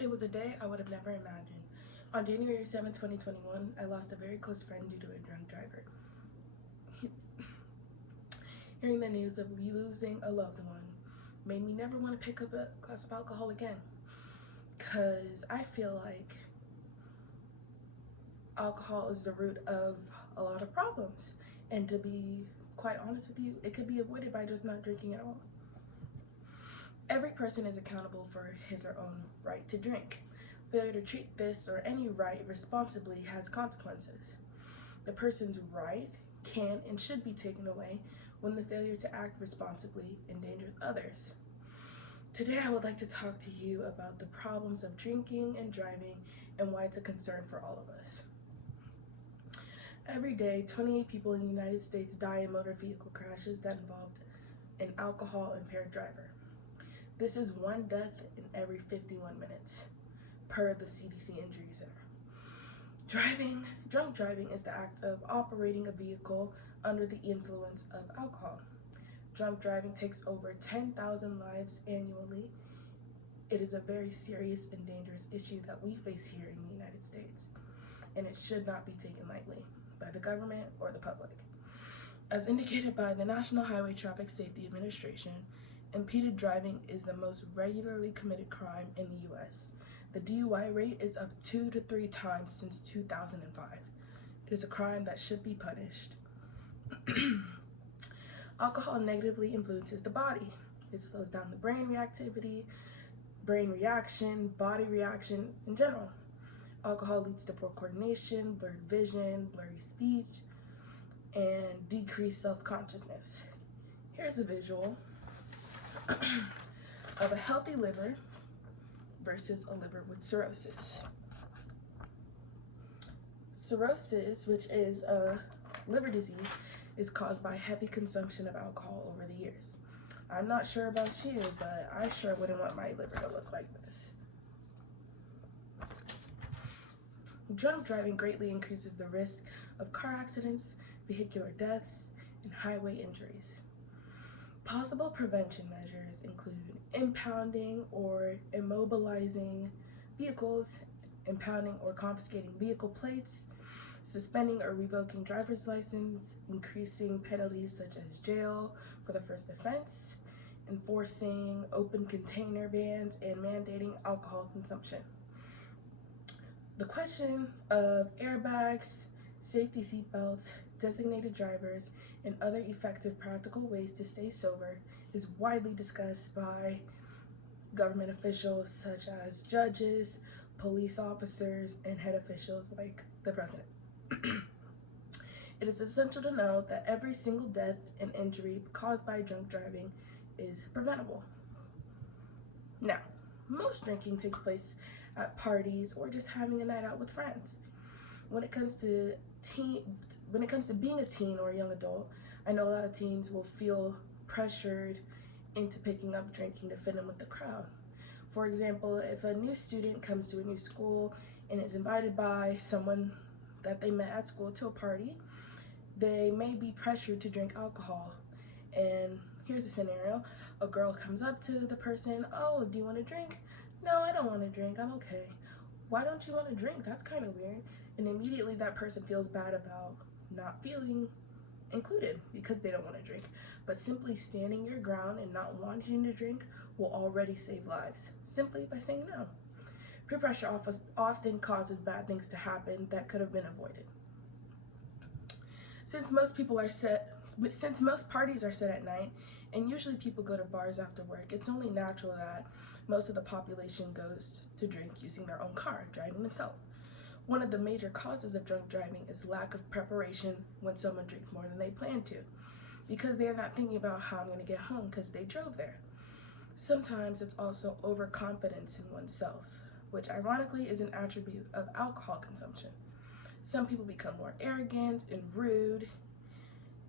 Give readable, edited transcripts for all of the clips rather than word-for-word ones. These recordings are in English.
It was a day I would have never imagined. On January 7, 2021, I lost a very close friend due to a drunk driver. Hearing the news of losing a loved one made me never want to pick up a glass of alcohol again. Because I feel like alcohol is the root of a lot of problems. And to be quite honest with you, it could be avoided by just not drinking at all. Every person is accountable for his or own right to drink. Failure to treat this or any right responsibly has consequences. The person's right can and should be taken away when the failure to act responsibly endangers others. Today I would like to talk to you about the problems of drinking and driving and why it's a concern for all of us. Every day, 28 people in the United States die in motor vehicle crashes that involved an alcohol-impaired driver. This is one death in every 51 minutes, per the CDC Injury Center. Drunk driving is the act of operating a vehicle under the influence of alcohol. Drunk driving takes over 10,000 lives annually. It is a very serious and dangerous issue that we face here in the United States, and it should not be taken lightly by the government or the public. As indicated by the National Highway Traffic Safety Administration, impeded driving is the most regularly committed crime in the U.S. The DUI rate is up 2 to 3 times since 2005. It is a crime that should be punished. Alcohol negatively influences the body. It slows down the brain reactivity, brain reaction, body reaction in general. Alcohol leads to poor coordination, blurred vision, blurry speech, and decreased self-consciousness. Here's a visual of a healthy liver versus a liver with cirrhosis. Cirrhosis, which is a liver disease, is caused by heavy consumption of alcohol over the years. I'm not sure about you, but I sure wouldn't want my liver to look like this. Drunk driving greatly increases the risk of car accidents, vehicular deaths, and highway injuries. Possible prevention measures include impounding or immobilizing vehicles, impounding or confiscating vehicle plates, suspending or revoking driver's license, increasing penalties such as jail for the first offense, enforcing open container bans, and mandating alcohol consumption. The question of airbags, safety seatbelts, designated drivers, and other effective practical ways to stay sober is widely discussed by government officials such as judges, police officers, and head officials like the president. It is essential to know that every single death and injury caused by drunk driving is preventable. Now, most drinking takes place at parties or just having a night out with friends. When it comes to being a teen or a young adult, I know a lot of teens will feel pressured into picking up drinking to fit in with the crowd. For example, if a new student comes to a new school and is invited by someone that they met at school to a party, they may be pressured to drink alcohol. And here's a scenario. A girl comes up to the person, "Oh, do you want to drink?" "No, I don't want to drink, I'm okay." "Why don't you want to drink? That's kind of weird." And immediately that person feels bad about not feeling included because they don't want to drink. But simply standing your ground and not wanting to drink will already save lives, simply by saying no. Peer pressure often causes bad things to happen that could have been avoided. Since most parties are set at night, and usually people go to bars after work, it's only natural that most of the population goes to drink using their own car, driving themselves. One of the major causes of drunk driving is lack of preparation when someone drinks more than they plan to, because they're not thinking about how I'm going to get home because they drove there. Sometimes it's also overconfidence in oneself, which ironically is an attribute of alcohol consumption. Some people become more arrogant and rude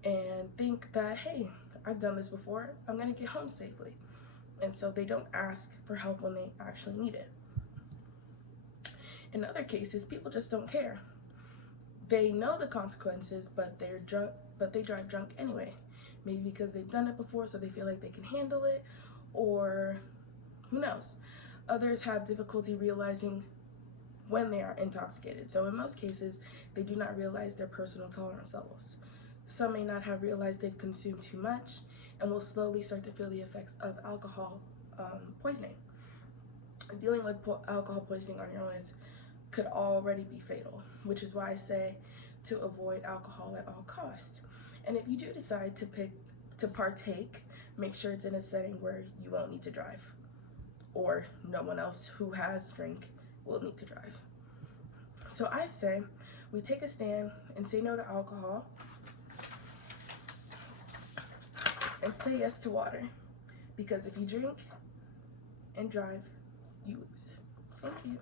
and think that, hey, I've done this before, I'm going to get home safely. And so they don't ask for help when they actually need it. In other cases, people just don't care. They know the consequences, but they drive drunk anyway. Maybe because they've done it before, so they feel like they can handle it, or who knows. Others have difficulty realizing when they are intoxicated. So in most cases, they do not realize their personal tolerance levels. Some may not have realized they've consumed too much and will slowly start to feel the effects of alcohol poisoning. Dealing with alcohol poisoning on your own could already be fatal, which is why I say to avoid alcohol at all costs. And if you do decide to partake, make sure it's in a setting where you won't need to drive, or no one else who has drink will need to drive. So I say we take a stand and say no to alcohol and say yes to water, because if you drink and drive, you lose. Thank you.